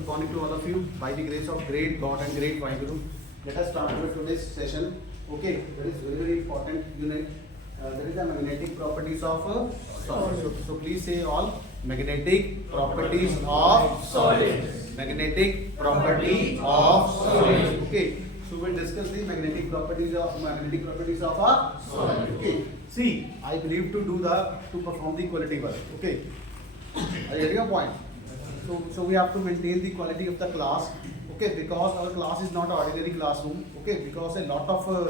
good morning to all of you. By the grace of great God and great Vaheguru, let us start with today's session. Okay, that is very important unit. That is the magnetic properties of solid. So please say all magnetic properties of solid. Magnetic property of solid. Okay. So we'll discuss the magnetic properties of a solid. Okay. See, I believe to perform the quality work. Okay. Are you getting a point? So we have to maintain the quality of the class. Okay, because our class is not an ordinary classroom. Okay, because a lot of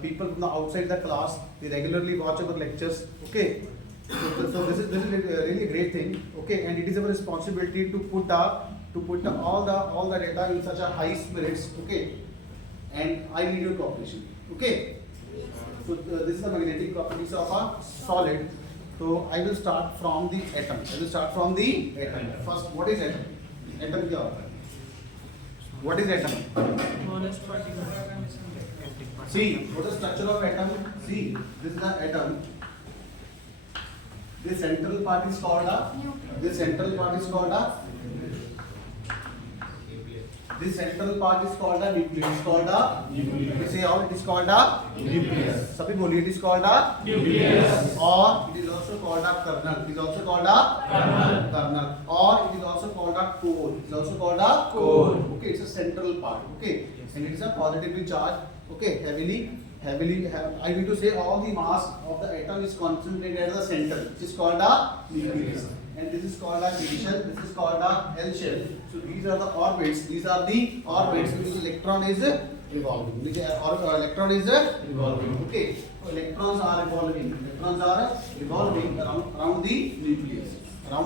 people from the outside the class, they regularly watch our lectures. Okay. So this is really a great thing. Okay, and it is our responsibility to put all the data in such a high spirits. Okay, and I need your cooperation. Okay. So this is the magnetic properties of a solid. So I will start from the atom. First, what is atom? Atom क्या होता है? What is atom? Smallest particle. See, what is the structure of atom? See, this is the atom. This central part is called a. This central part is called a nucleus. Say all, it is called a nucleus. Sabhi बोलिए, it is called a nucleus. Or it is also called a kernel. It is also called a kernel. Or it is also called a core. It is also called a core. Okay, it's a central part. Okay, and it is a positively charged. Okay, heavily. I mean to say all the mass of the atom is concentrated at the center, which is called a nucleus. And this is called a K shell, this is called a L shell. So these are the orbits in which electron is revolving. Okay, so electrons are revolving around the nucleus.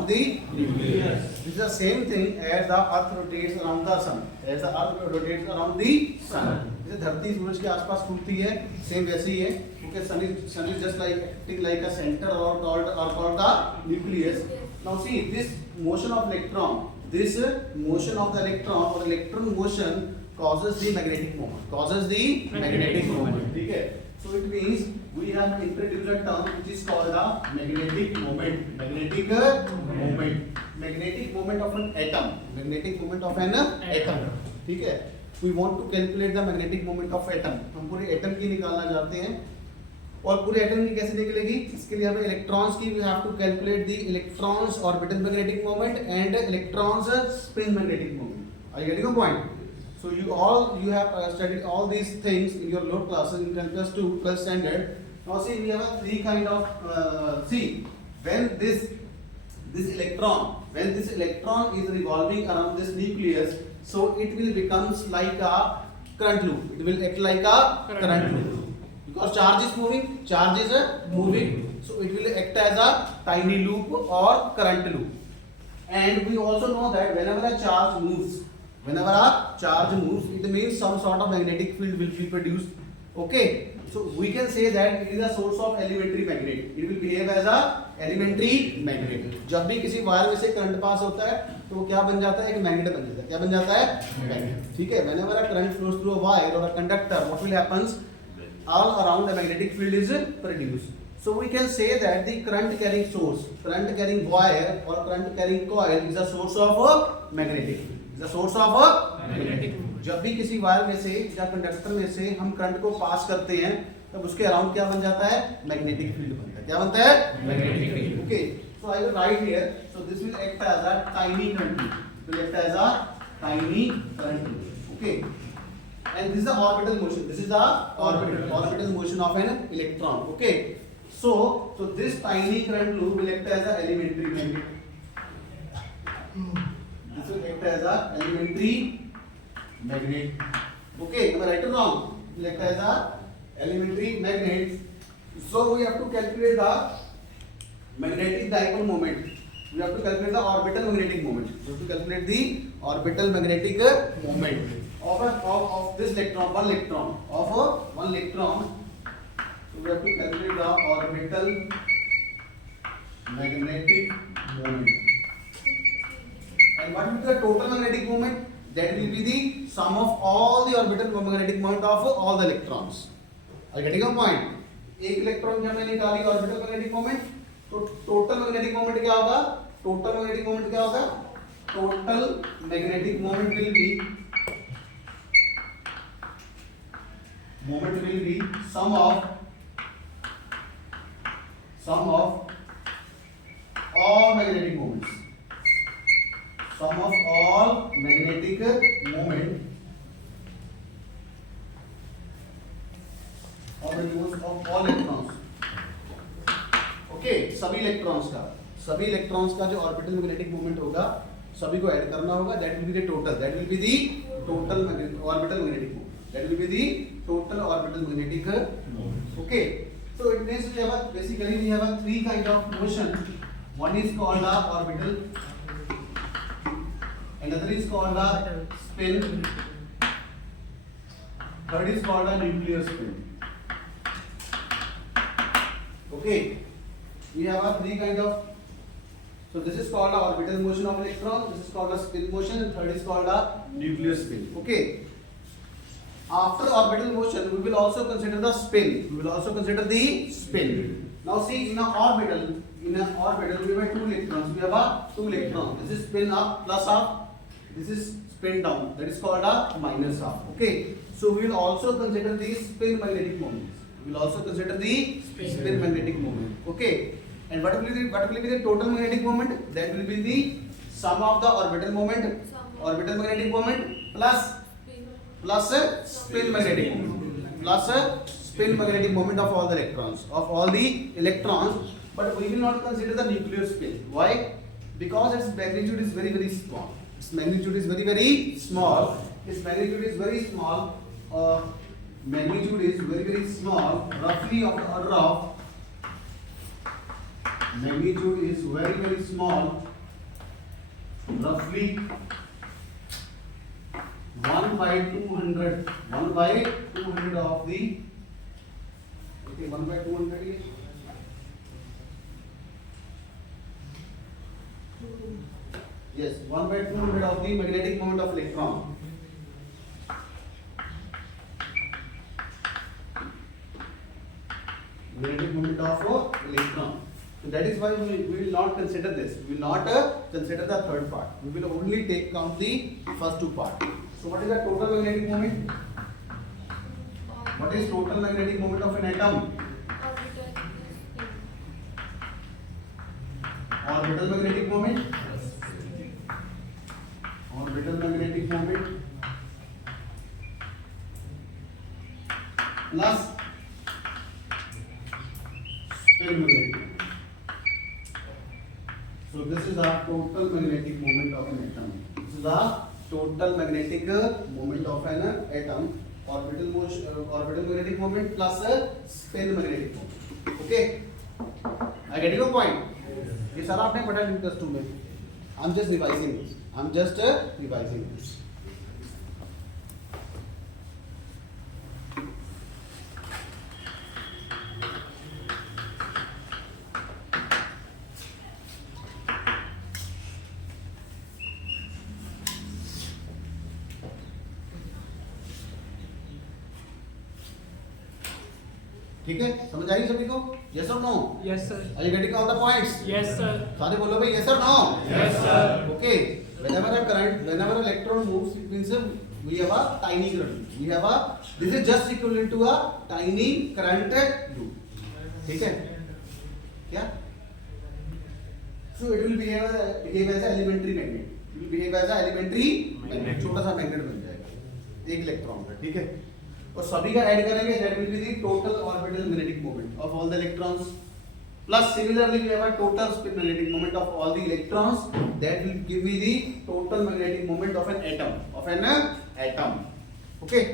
This is the same thing as the earth rotates around the sun. जैसे धरती सूरज के आसपास घूमती है, same वैसे ही है. Okay, sun is just like acting like a center or called the nucleus. Now see, this motion of the electron motion causes the magnetic moment. ठीक है? So it means we have introduced a term which is called the magnetic moment. Magnetic moment of an atom. ठीक है? We want to calculate the magnetic moment of atom. हम पूरे atom की निकालना चाहते हैं. और पूरे एटम की कैसे निकलेगी? इसके लिए हमें इलेक्ट्रॉन्स की we have to calculate the electrons orbital magnetic moment and electrons spin magnetic moment. Are you getting a point? So you have studied all these things in your lower classes in 10 plus 2 plus standard. Now see, we have three kind of when this electron is revolving around this nucleus, so it will becomes like a current loop. It will act like a current loop. Because charge is moving, so it will act as a tiny loop or current loop. And we also know that whenever a charge moves, it means some sort of magnetic field will be produced. Okay, so we can say that it is a source of elementary magnet. It will behave as a elementary magnet. जब भी किसी wire में से current pass होता है, तो वो क्या बन जाता है? एक मैग्नेट बन जाता है. क्या बन जाता है? मैग्नेट. ठीक है? Whenever a current flows through a wire or a conductor, what will happen? All around the magnetic field is produced. So we can say that the current carrying wire or current carrying coil is a source of magnetic field. जब भी किसी wire में से या conductor में से हम current को पास करते हैं, तब उसके अराउंड क्या बन जाता है? मैग्नेटिक फील्ड बनता है. क्या बनता है? Magnetic field. Okay, so I will write here. So this will act as a tiny current. Okay, and this is the orbital motion. This is the orbital motion of an electron. Okay, so this tiny current loop will act as a elementary magnet. This will act as a elementary magnet. Okay, am I right or wrong? It will act as a elementary magnet. So we have to calculate the magnetic dipole moment. We have to calculate the orbital magnetic moment. We have to calculate the orbital magnetic moment of this electron, one electron. So we have to calculate the orbital magnetic moment. And what will be the total magnetic moment? That will be the sum of all the orbital magnetic moment of all the electrons. Are you getting a point? एक electron की हमने निकाली orbital magnetic moment, तो total magnetic moment क्या होगा? total magnetic moment will be sum of all magnetic moments. Sum of all magnetic moment of the moves of all electrons. Okay, सभी electrons का जो ऑर्बिटल मैग्नेटिक मोमेंट होगा सभी को add करना होगा. That will be the total. That will be the total orbital magnetic moment. That will be the total orbital magnetic moment. Okay, so it means we have basically we have three kind of motion. One is called the orbital, another is called the spin, third is called the nuclear spin. Okay, we have three kind of. So this is called the orbital motion of electron, this is called the spin motion, and third is called the nuclear spin. Okay, after orbital motion we will also consider the spin. Now see, in an orbital we have two electrons. This is spin up, plus up. This is spin down, that is called a minus up. Okay, so we will also consider the spin magnetic moments. Okay, and what will be the total magnetic moment? That will be the sum of the orbital magnetic moment plus spin magnetic moment of all the electrons, but we will not consider the nuclear spin. Why? Because its magnitude is very small. Magnitude is very small. Roughly of the order of magnitude is very small. Roughly 1/200 of the 1/200 is yes, 1/200 of the magnetic moment of electron. Magnetic moment of electron. So that is why we will not consider this. We will not consider the third part. We will only count the first two parts. So what is the total magnetic moment? What is total magnetic moment of an atom? Orbital magnetic moment. Plus spin magnetic. So this is the total magnetic moment of an atom. Orbital magnetic moment plus spin magnetic moment. Okay, I get your point. ये सारा आपने पढ़ा है class 2 में. I'm just revising this. ठीक है, समझ आई सभी को? यस और no? Yes sir. Are you getting all the points? Yes sir. सारे बोलो भाई यस और no? Yes sir. Okay, whenever electron moves, it means we have a tiny current. This is just equivalent to a tiny current loop. ठीक है? क्या? So it will behave as an elementary magnet. छोटा सा magnet बन जाएगा एक electron का. ठीक है? और सभी का ऐड करेंगे, that will be the total orbital magnetic moment of all the electrons. Plus similarly we have a total spin magnetic moment of all the electrons. That will give me the total magnetic moment of an atom. Okay.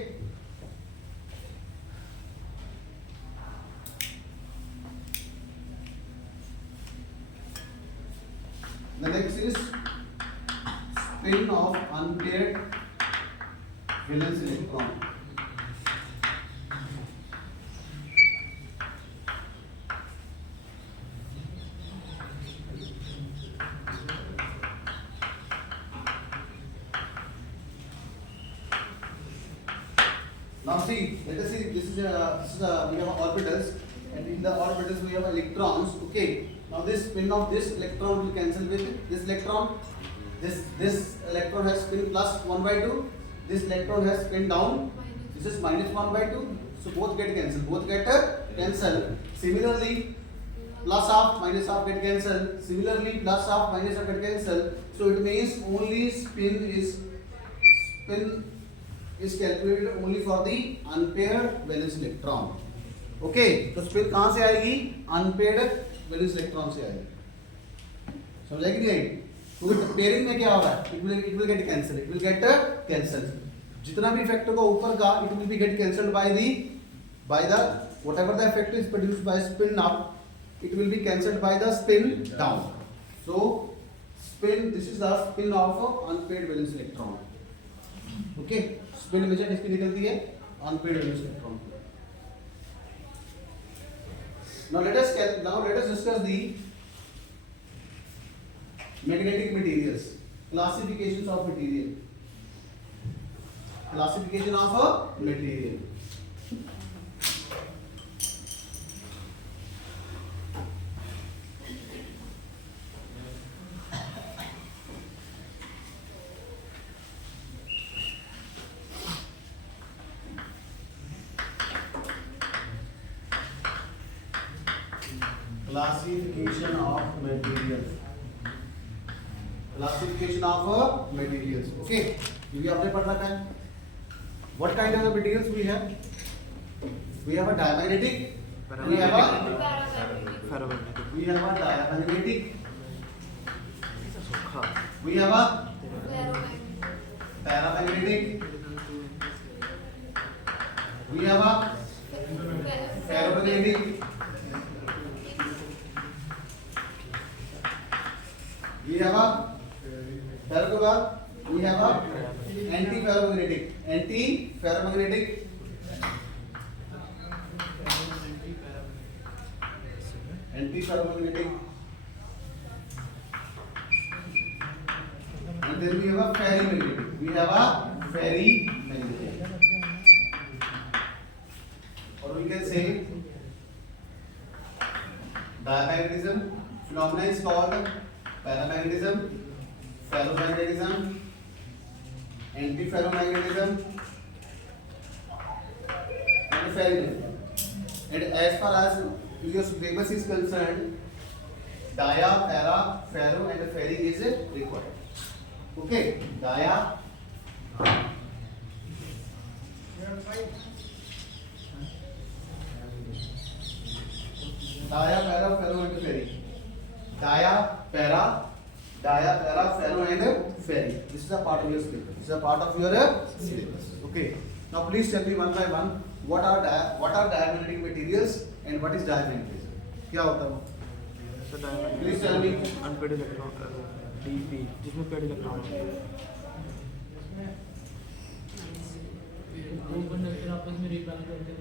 The next is spin of unpaired valence electron. Now see, let us see. This is we have orbitals, and in the orbitals we have electrons. Okay. Now this spin of this electron will cancel with this electron. this electron has spin plus 1 by 2. This electron has spin down. This is minus 1 by 2. So both get cancelled. Both get cancelled. Similarly, plus half minus half get cancelled. Similarly, plus half minus half get cancelled. So it means only spin is calculated only for the unpaired valence electron. Okay, तो spin कहाँ से आएगी? Unpaired valence electron से आएगी. समझ आई कि नहीं? क्योंकि पेयरिंग में क्या हो रहा है? It will get cancelled. It will get cancelled. जितना भी इफेक्ट होगा ऊपर का, it will be get cancelled by the whatever the effect is produced by spin up, it will be cancelled by the spin down. So spin, this is the spin of unpaired valence electron. Okay, spin हमेशा किसकी निकलती है? Unpaired valence electron. Now let us discuss the magnetic materials. Classifications of material. Classification of a material. Classification of materials. Classification of materials. Okay, ये भी आपने पढ़ रखा है. What kind of materials we have? We have a diamagnetic. We have a ferromagnetic. we have a diamagnetic. We have a paramagnetic. We have a ferromagnetic. We have a we have a anti-ferromagnetic. Anti-ferromagnetic. Anti-ferromagnetic. And then we have a ferrimagnetic. We have a ferrimagnetic. Or we can say diamagnetism. Phenomena is called paramagnetism, ferromagnetism, antiferromagnetism, and ferrimagnetism. And as far as your syllabus is concerned, dia, para, ferro, and ferri is required. Okay, dia, para, ferro, and ferri. Dia, para, ferro, and ferri. This is a part of your syllabus. This is a part of your syllabus. Okay. Now please tell me one by one what are diamagnetic materials and what is diamagnetism. क्या होता है वो? So diamagnetic. Please tell me. Unpaired electron. DP. जिसमें paired electron होते हैं.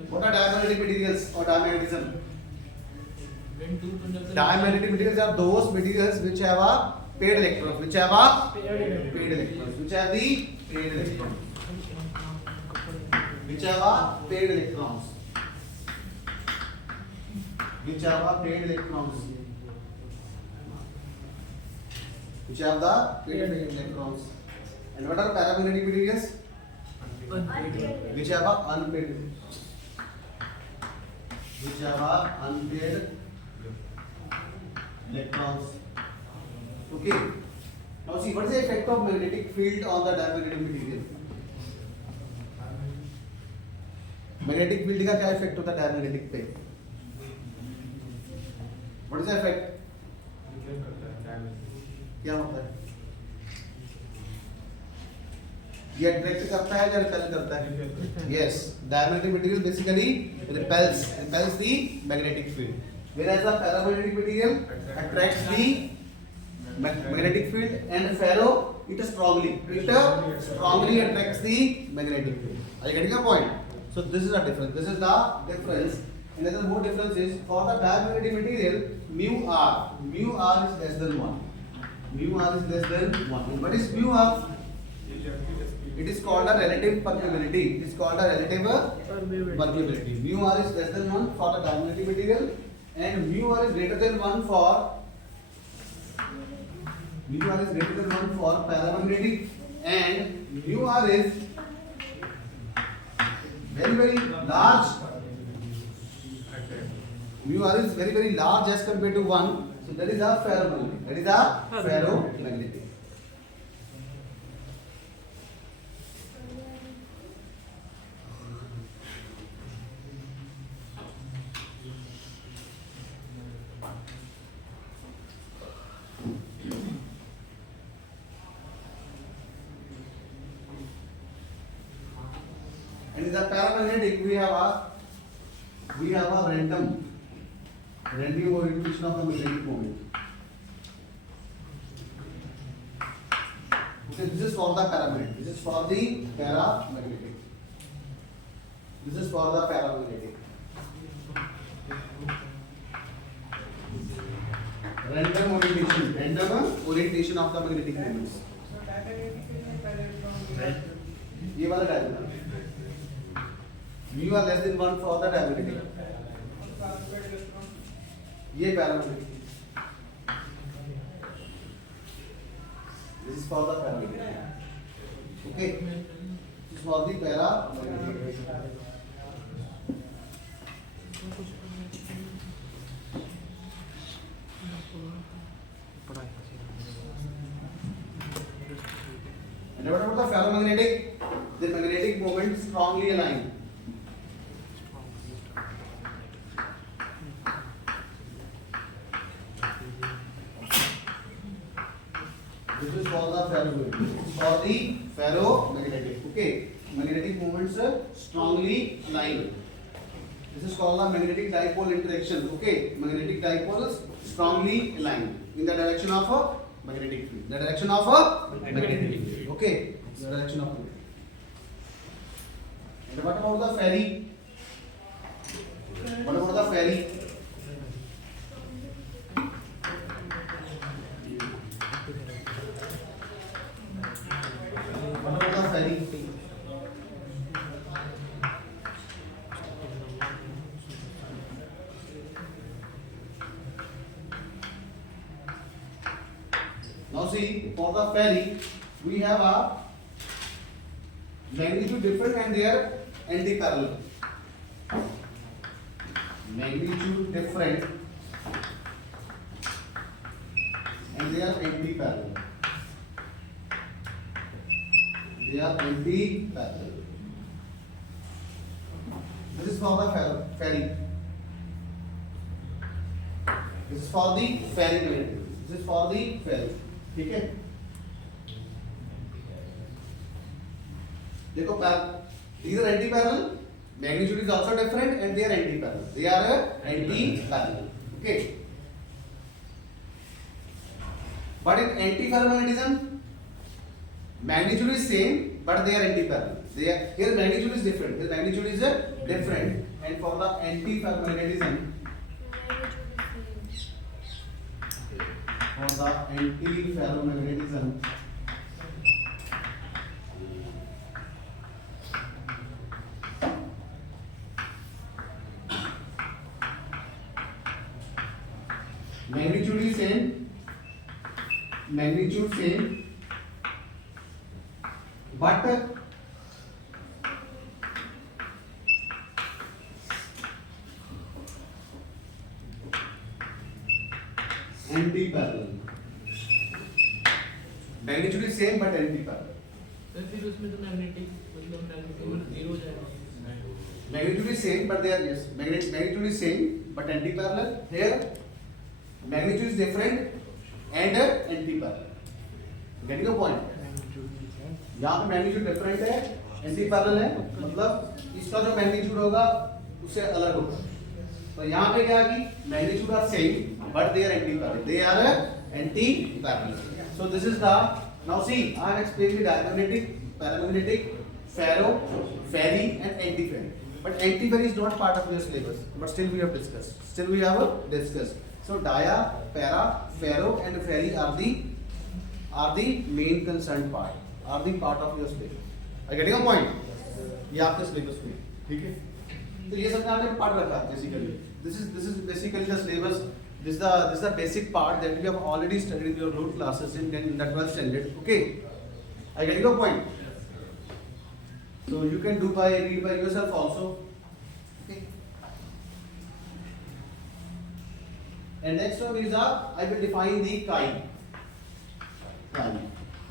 What are diamagnetic materials or diamagnetism? Diamagnetic materials are those materials which have a paired electrons. Which have a paired electrons. Which have the paired electrons. Which have a paired electrons. Which have a paired electrons. Which have the paired electrons. And what are paramagnetic materials? Which have a unpaired. Which have a unpaired electrons. Okay. Now see, what is the effect of magnetic field on the diamagnetic material? Magnetic field का क्या effect होता है diamagnetic पे? What is the effect? क्या होता है? ये attract करता है या repel करता है? Yes, diamagnetic material basically repels the magnetic field. Whereas the paramagnetic material attracts the magnetic field, and ferro it strongly attracts the magnetic field. Are you getting the point? So this is the difference. This is the difference. And another more difference is for the diamagnetic material, mu r is less than 1. Mu r is less than 1. And what is mu r? It is called a relative permeability. It is called a relative permeability. Mu r is less than 1 for the diamagnetic material, and mu r is greater than 1 for mu r is greater than 1 for paramagnetic, and mu r is very large. Mu r is very large as compared to 1, so that is a ferromagnetic. That is a ferromagnetic. And in the paramagnetic, we have a random orientation of the magnetic moment. Okay, this is for the paramagnetic. This is for the paramagnetic. This is for the paramagnetic. Random orientation of the magnetic moments. ये वाला diagram mu are less than 1 for the diamagnetic. ये paramagnetic. This is for the paramagnetic. Okay. This is for the paramagnetic. And what about the ferromagnetic? The magnetic moment strongly aligned. This is for the ferromagnetic. This is for the ferromagnetic. Okay. Magnetic moments strongly aligned. This is called the magnetic dipole interaction. Okay. Magnetic dipoles strongly aligned in the direction of a magnetic field. The direction of a magnetic field. Okay. The direction of magnetic. And what about the ferry? What about the ferry? What about the ferry? Now see, for the ferry, we have a magnitude different and they are anti-parallel. Magnitude different and they are anti-parallel. They are anti-parallel. This is for the ferry. This is for the ferry magnetic. This is for the ferry. ठीक है? देखो these are anti-parallel. Magnitude is also different and they are anti-parallel. They are anti-parallel. Okay. But in anti-ferromagnetism, magnitude is same, but they are anti-parallel. Here magnitude is different. Here magnitude is different, and for the anti-ferromagnetism, for the anti-ferromagnetism, magnitude is same, but anti-parallel. Magnitude is same but anti-parallel. फिर उसमें तो magnetic मतलब magnetic zero हो जाएगा. Magnitude is same but they are yes. Magnitude is same but anti-parallel. Here magnitude is different and anti-parallel. Getting your point? यहाँ पे magnitude different है, anti-parallel है, मतलब इसका जो magnitude होगा उससे अलग होगा. तो यहाँ पे क्या है कि magnitude are same but they are anti-parallel. They are anti-parallel. So this is the now see I have explained the diamagnetic, paramagnetic, ferro, ferry and anti-ferry. But anti-ferry is not part of your syllabus. But still we have discussed. So dia, para, ferro and ferry are the main concerned part. Are the part of your syllabus. Are you getting a point? ये आपके syllabus में ठीक है. तो ये सब आपने पढ़ रखा है basically. This is basically the syllabus this is the basic part that we have already studied in your road classes in the 12th standard. Okay, I get your point. So you can read by yourself also. Okay. And next one is I will define the chi. Chi.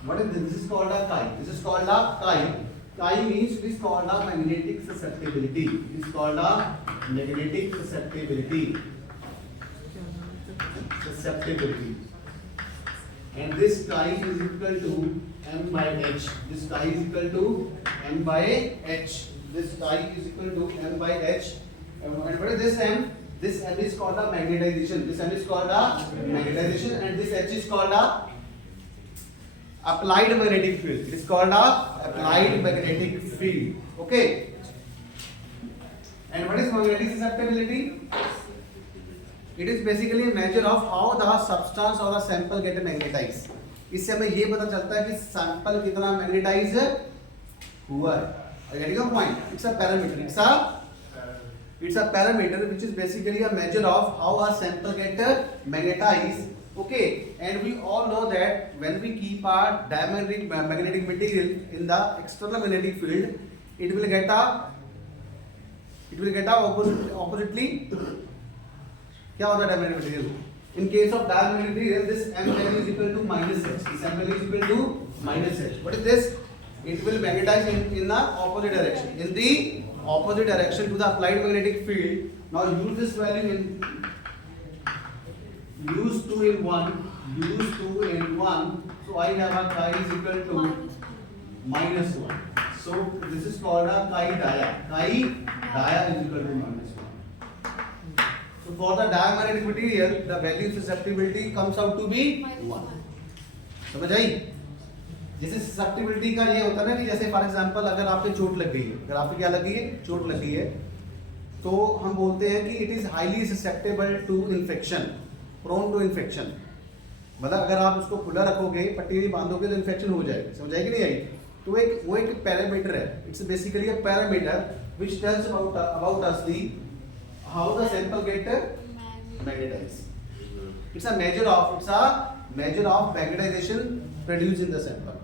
What is this? This is called a chi. This is called a chi. Chi means it is called a magnetic susceptibility. It is called a magnetic susceptibility. Susceptibility. And this chi is equal to m by h. This chi is equal to m by h. This chi is equal to m by h. And what is this m? This m is called a magnetization. This m is called a magnetization, and this h is called a applied magnetic field. It is called a applied magnetic field. Okay. And what is magnetic susceptibility? It is basically a measure of how the substance or a sample get magnetized. इससे हमें ये पता चलता है कि sample कितना magnetise हुआ है. Are you getting your point? It's a parameter. It's a parameter which is basically a measure of how a sample get magnetized. Okay, and we all know that when we keep our diamagnetic magnetic material in the external magnetic field, it will get a oppositely. क्या होता है diamagnetic material? In case of diamagnetic material, this m value is equal to minus h. This m value is equal to minus h. What is this? It will magnetize in the opposite direction. In the opposite direction to the applied magnetic field. Now use this value in use 2 in 1. Use 2 in 1. So I have a chi is equal to minus 1. So this is called a chi dia. Chi dia is equal to minus 1. So for the diamagnetic material, the value of susceptibility comes out to be 1. समझ आई? जैसे susceptibility का ये होता है ना कि जैसे for example अगर आप पे चोट लग गई है, अगर आप पे क्या लगी है? चोट लगी है, तो हम बोलते हैं कि it is highly susceptible to infection, prone to infection. मतलब अगर आप उसको खुला रखोगे, पट्टी नहीं बांधोगे तो इन्फेक्शन हो जाएगी. समझ आई कि नहीं आई? तो वो एक पैरामीटर है. It's basically a parameter which tells about us the how the sample get magnetized. It's a measure of magnetization produced in the sample.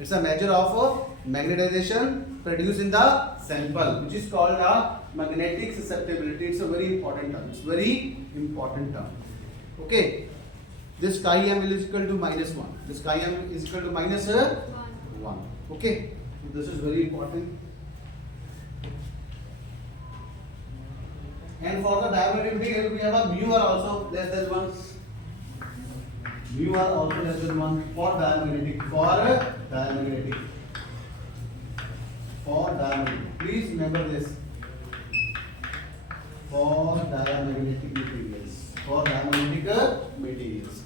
It's a measure of magnetization produced in the sample, which is called a magnetic susceptibility. It's a very important term. It's very important term. Okay. This chi m is equal to minus 1. This chi m is equal to minus 1. Okay. So this is very important. And for the diamagnetic material, we have a mu r also less than 1. Mu r also less than 1 for diamagnetic. For diamagnetic. Please remember this. For diamagnetic materials.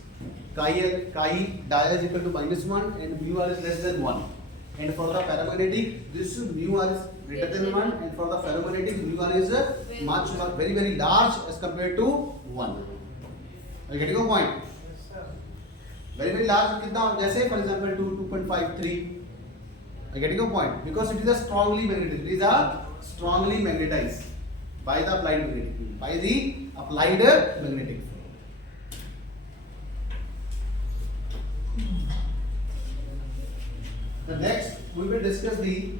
Chi dia is equal to minus 1 and mu r is less than 1. And for the paramagnetic, this mu r is greater than 1, and for the ferromagnetic, mu r is very very large as compared to 1. Are you getting a point? Very very large कितना? जैसे for example 2.53. Are you getting a point? Because it is a strongly magnetized. It is a strongly magnetized by the applied magnetic field. By the applied magnetic field. The next we will discuss the.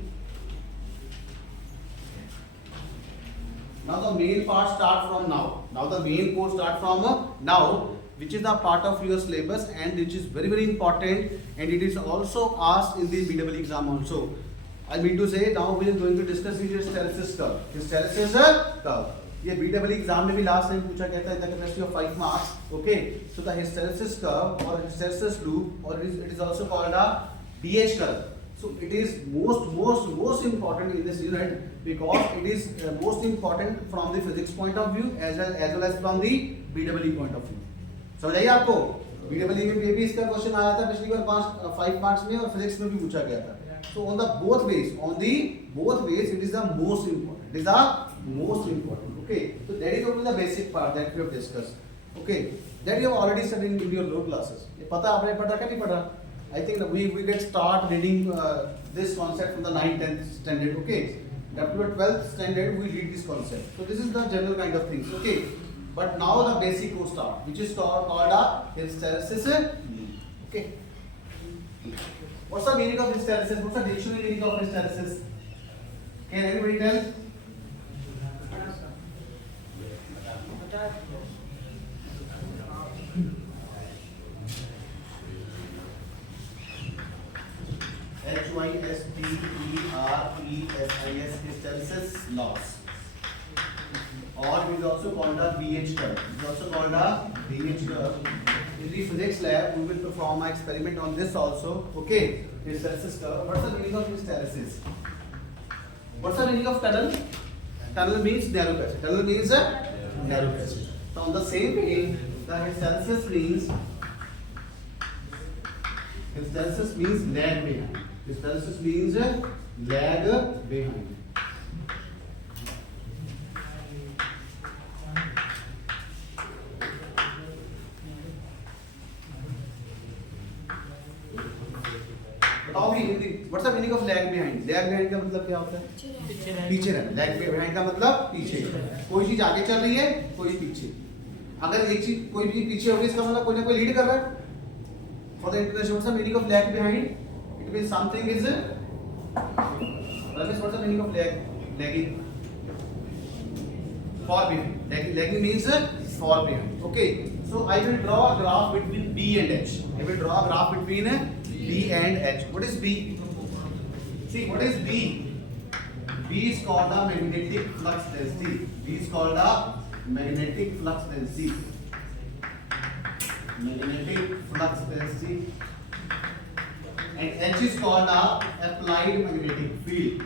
Now the main part start from now. Now the main course start from now, which is the part of your syllabus and which is very very important, and it is also asked in the BEE exam also. I mean to say now we are going to discuss the hysteresis curve. Hysteresis curve. ये BEE exam में भी last time पूछा गया था in the capacity of 5 marks. Okay. So the hysteresis curve or hysteresis loop, or it is also called a BH curve. So it is most important in this unit because it is most important from the physics point of view as well as from the BEE point of view. समझ आइए आपको? BEE में भी इसका question आया था पिछली बार 5 marks में और फिजिक्स में भी पूछा गया था. So on the both ways it is the most important. It is the most important. Okay. So that is only the basic part that we have discussed. Okay. That you have already studied in your lower classes. ये पता आपने पढ़ा क्या नहीं पढ़ा? I think that we get start reading this concept from the 9th, 10th standard. Okay. Up to the 12th standard we read this concept. So this is the general kind of things. Okay. But now the basic will start, which is called a hysteresis. Okay. What's the meaning of hysteresis? What's the dictionary meaning of hysteresis? Can anybody tell? Hysteresis, hysteresis loss. Or it is also called a BH curve. It is also called a BH curve. In the physics lab, we will perform an experiment on this also. Okay, hysteresis curve. What's the meaning of hysteresis? What's the meaning of tunnel? Tunnel means narrow passage. Tunnel means a narrow passage. So on the same way, the hysteresis means lag behind. Hysteresis means lag behind. बताओ भी Hindi what's the meaning of lag behind? Lag behind का मतलब क्या होता है? पीछे रहना। Lag behind का मतलब पीछे। कोई चीज आगे चल रही है, कोई पीछे। अगर एक चीज कोई भी पीछे हो रही है, इसका मतलब कोई ना कोई लीड कर रहा है। For the international what's the meaning of lag behind? It means something is what's the meaning of lagging? For behind. Lagging means for behind. Okay, so I will draw a graph between B and H. I will draw a graph between B and H. What is B? See, what is B? B is called the magnetic flux density. B is called the magnetic flux density. Magnetic flux density. And H is called the applied magnetic field.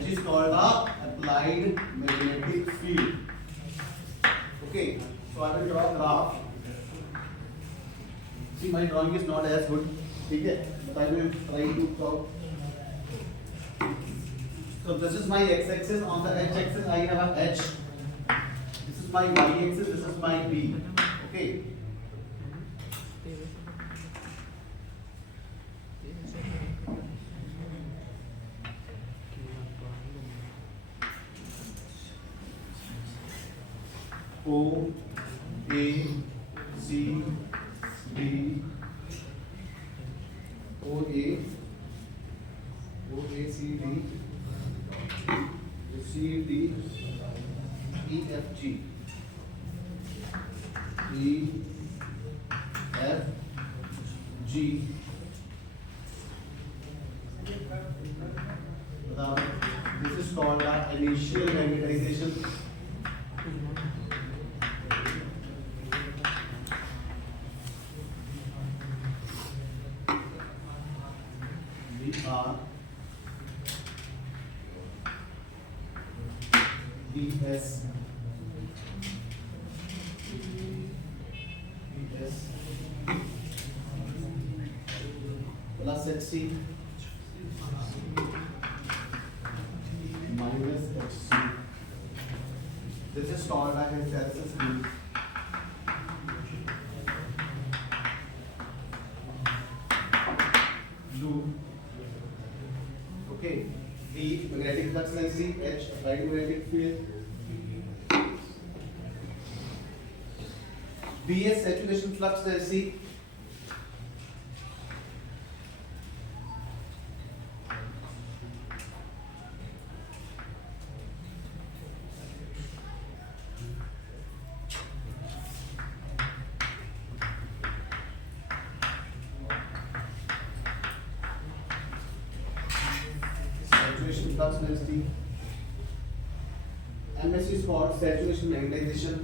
H is called the applied magnetic field. Okay, so I will draw a graph. See, my drawing is not as good. ठीक है, but I will try to draw. So this is my x-axis. On the h-axis I have a H. This is my y-axis. This is my B. Okay. O, A, C, D, O, A, C, D, C, D, E, F, G, E, F, G. This is called the initial magnetization. R DS plus HC minus HC. This is called as hysteresis loop. Okay, the magnetic flux density H, applied magnetic field. BS, saturation flux density. Saturation flux density. MS is called saturation magnetization.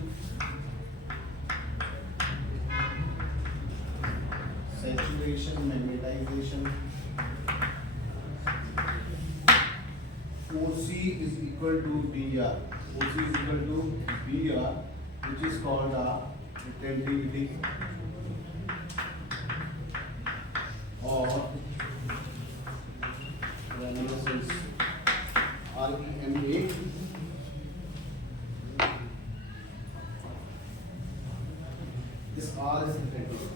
Saturation magnetization. OC is equal to BR. OC is equal to BR, which is called attentivity or renaissance. REMA. This R is attentive.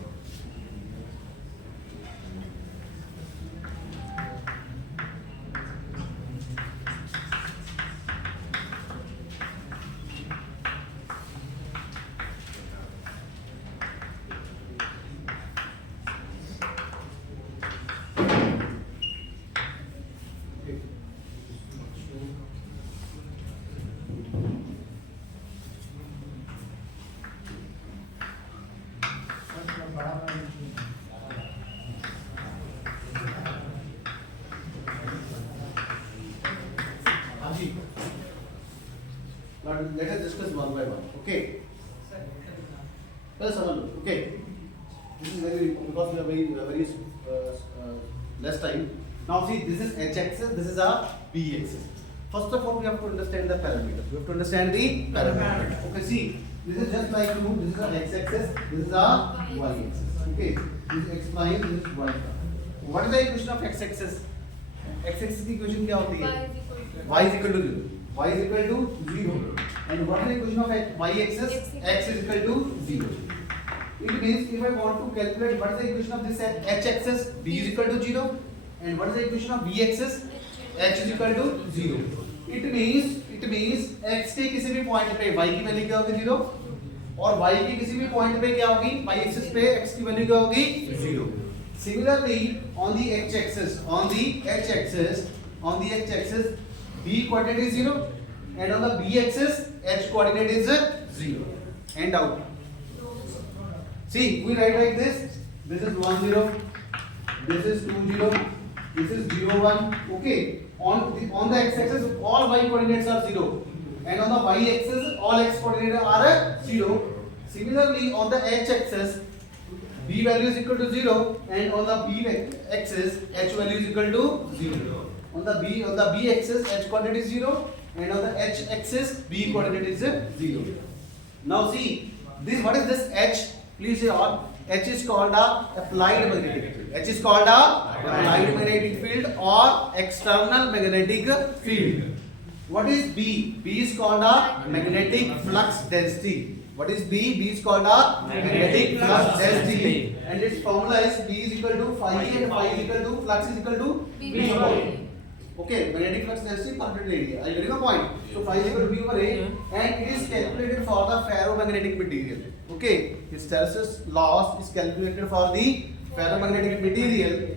Now let us discuss one by one. Okay. Well, someone. Okay. This is very because we are very less time. Now see, this is h-axis. This is a b-axis. First of all, we have to understand the parameters. We have to understand the parameters. Okay. See, this is just like you. This is a x-axis. This is a y-axis. Okay. This is x prime. This is y prime. What is the equation of x-axis? X-axis की equation क्या होती है? Y is equal to 0. Y is equal to 0. And what is the equation of y-axis? X is equal to 0. It means if I want to calculate what is the equation of this h-axis, b is equal to 0. And what is the equation of b-axis? H is equal to 0. It means x के किसी भी point पे y की value क्या होगी 0 और y के किसी भी पॉइंट पे क्या होगी y-axis पे x की वैल्यू क्या होगी 0. Similarly, on the h-axis, b coordinate is 0, and on the b-axis, h coordinate is 0. And out. See, we write like this. This is 1 0. This is 2 0. This is 0 1. Okay. On the x-axis, all y coordinates are 0, and on the y-axis, all x coordinates are 0. Similarly, on the h-axis, b value is equal to 0, and on the b-axis h value is equal to 0. On the b-axis h coordinate is 0, and on the h-axis b coordinate is 0. Now see, this what is this h? Please say all. H is called a applied magnetic field. H is called a applied magnetic field or external magnetic field. What is b? B is called a magnetic flux density. What is B? B is called a magnetic flux density, and its formula is B is equal to phi A, and phi is equal to flux is equal to B over A. Okay, magnetic flux density per unit area. Are you getting the point? So phi is equal to B over A, and it is calculated for the ferromagnetic material. Okay, Hysterus loss is calculated for the ferromagnetic material.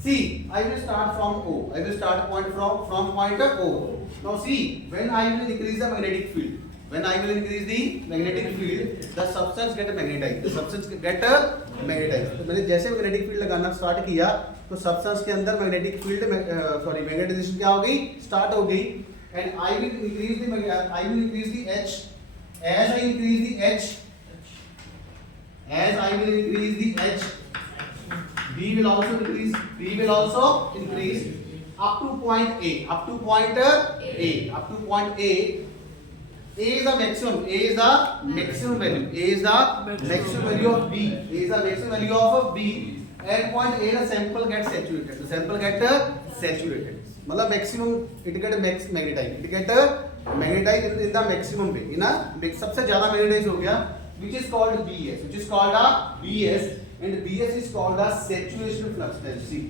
See, I will start from O. I will start point from point O. Now see, when I will increase the magnetic field. When I will increase the magnetic field, the substance get magnetized. The substance get magnetized. तो मैंने जैसे magnetic field लगाना start किया, तो substance के अंदर magnetic field magnetization क्या हो गई? Start हो गई. And I will increase the H. As I increase the H, B will also increase up to point A. A is the maximum. A is the maximum value. A is the maximum value of B. At point A, the sample gets saturated. मतलब maximum it get magnetized. It get magnetized in the maximum way. सबसे ज़्यादा magnetized हो गया, which is called BS. And BS is called a saturation flux density.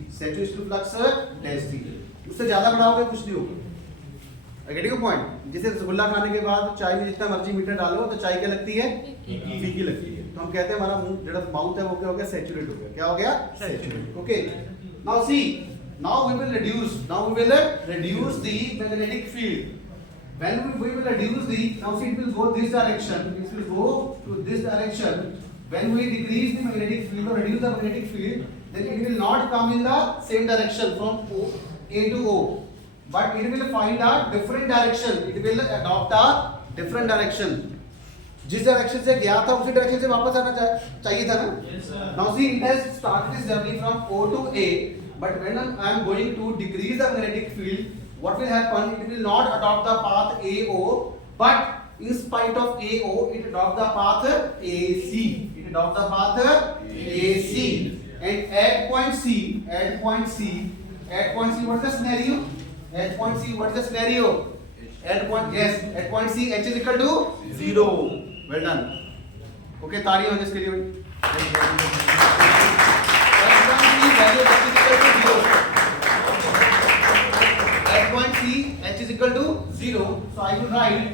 उससे ज़्यादा बढ़ाओगे कुछ नहीं होगा. Getting a point. जैसे रसगुल्ला खाने के बाद चाय में जितना मर्जी मीठा डालो तो चाय क्या लगती है? फीकी लगती है. तो हम कहते हैं हमारा मुंह जो माउथ है वो क्या हो गया? सैचुरेट हो गया. क्या हो गया? Saturate. Okay. Now see, now we will reduce the magnetic field. When we will reduce now see it will go this direction. It will go to this direction. When we decrease the magnetic field or reduce the magnetic field, then it will not come in the same direction from A to O. But it will find a different direction. It will adopt a different direction. जिस direction से गया था उसी direction से वापस आना चाहिए था ना. Now see, it has started this journey from O to A, but when I am going to decrease the magnetic field, what will happen? It will not adopt the path AO, but in spite of AO, it adopt the path AC. And at point C, what is the scenario? At point C, At point C, H is equal to 0. Well done. Okay, ताली हो जिसके लिए. At point C, H is equal to 0. So I will write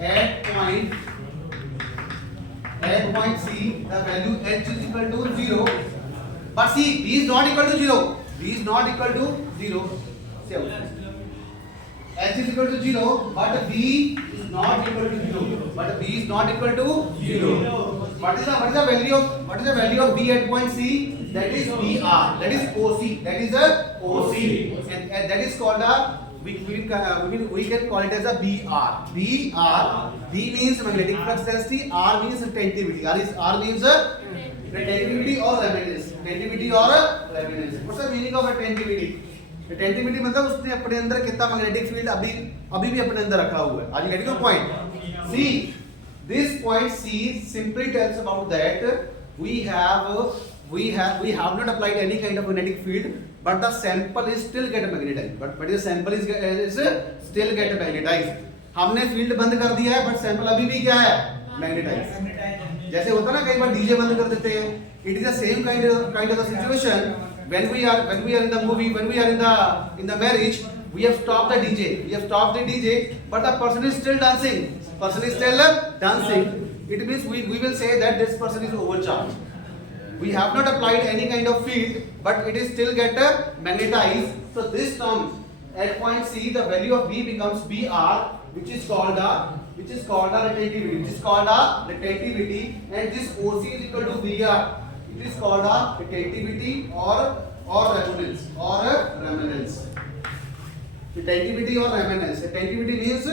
at point C, the value H is equal to 0. But see, B is not equal to 0. H is equal to 0, but B is not equal to 0. What is the value of B at point C? That is BR. That is OC. And that is called a we can call it as a BR. B means magnetic flux density, R means retentivity. R means retentivity or remanence. Retentivity or remanence. What's the meaning of retentivity? Retentivity मतलब उसने अपने अंदर कितना magnetic field अभी भी अपने अंदर रखा हुआ है. Are you getting the point? See, this point C simply tells about that we have not applied any kind of magnetic field, but the sample is still get magnetized. But the sample is still get magnetized. हमने field बंद कर दिया है, but sample अभी भी क्या है? Magnetise. जैसे होता है ना, कई बार डीजे बंद कर देते हैं. It is the same kind of a situation when we are in the movie, when we are in the marriage. We have stopped the DJ, but the person is still dancing. It means we will say that this person is overcharged. We have not applied any kind of field, but it is still get magnetized. So this term at point C, the value of B becomes BR, which is called a retentivity, and this OC is equal to VR. It is called a retentivity or remanence. Retentivity or remanence. Retentivity means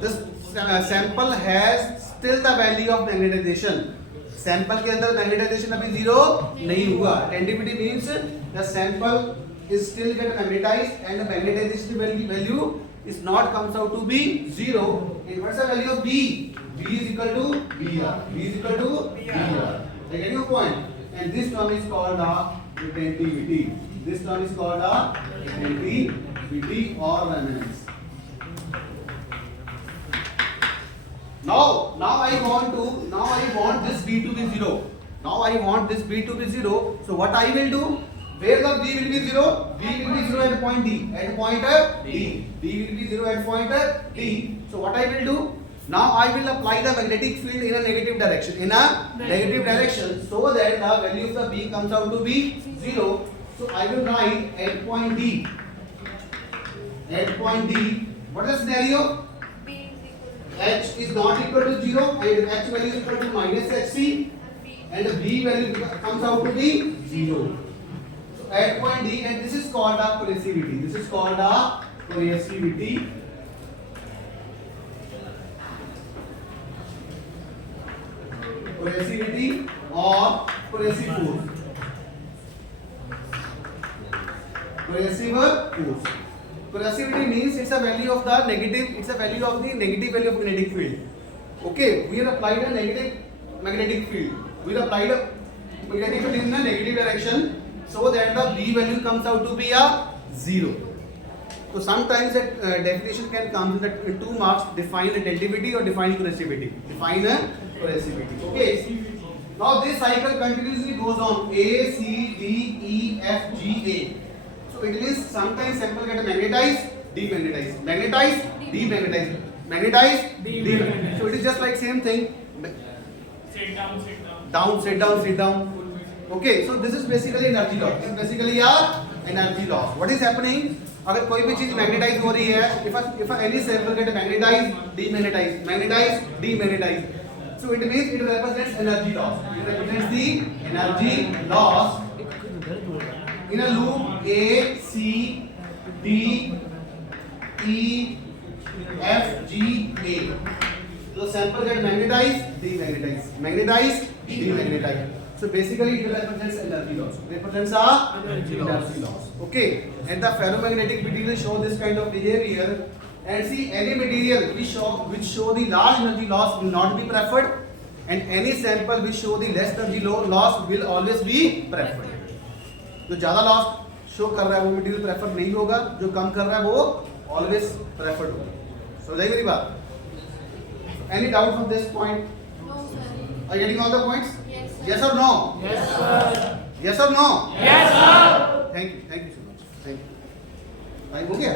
this sample has still the value of magnetization. Sample के अंदर magnetisation अभी zero नहीं हुआ. Retentivity means the sample is still get magnetized and the magnetization value is not comes out to be zero. And what's the value of B? B is equal to BR. Getting your point? And this term is called retentivity. Or remanence. Now I want this B to be zero. So what I will do? Where the B will be zero? B will be zero at point D. B will be zero at point D. So what I will do? Now I will apply the magnetic field in a negative direction. So that the value of the B comes out to be zero. So I will write at point D. What is the scenario? H is not equal to 0, and H value is equal to minus HC, and the B value comes out to be 0. So at point D, and this is called a coercivity. Coercivity or coercive force. Coercivity means it's a value of the negative value of magnetic field. Okay, we have applied a negative magnetic field. We have applied a magnetic field in the negative direction, so that the B value comes out to be a 0. So sometimes that definition can come that 2 marks: define retentivity or define coercivity. Okay. Now this cycle continuously goes on: A, C, D, E, F, G, A. So it means sometimes sample get magnetized, demagnetized, magnetized, demagnetized, magnetized, demagnetized. So it is just like same thing. Sit down. Okay, so this is basically energy loss. What is happening? अगर कोई भी चीज magnetise हो रही है, if any sample get magnetized, demagnetized. So it means it represents energy loss. It represents the energy loss in a loop A, C, D, E, F, G, A. So sample get magnetized, demagnetized. So basically it represents energy loss. Energy loss. Okay. And the ferromagnetic material show this kind of behavior. And see, any material which show the large energy loss will not be preferred, and any sample which show the less energy loss will always be preferred. जो ज़्यादा loss show कर रहा है वो material prefer नहीं होगा, जो कम कर रहा है वो ऑलवेज प्रेफर्ड होगा. समझ मेरी बात? Any doubt from this point? No, sir. Are you getting all the points? Yes, sir. Yes or no? Yes, sir. Yes or no? Yes, sir. Thank you so much. Thank you. Time हो गया?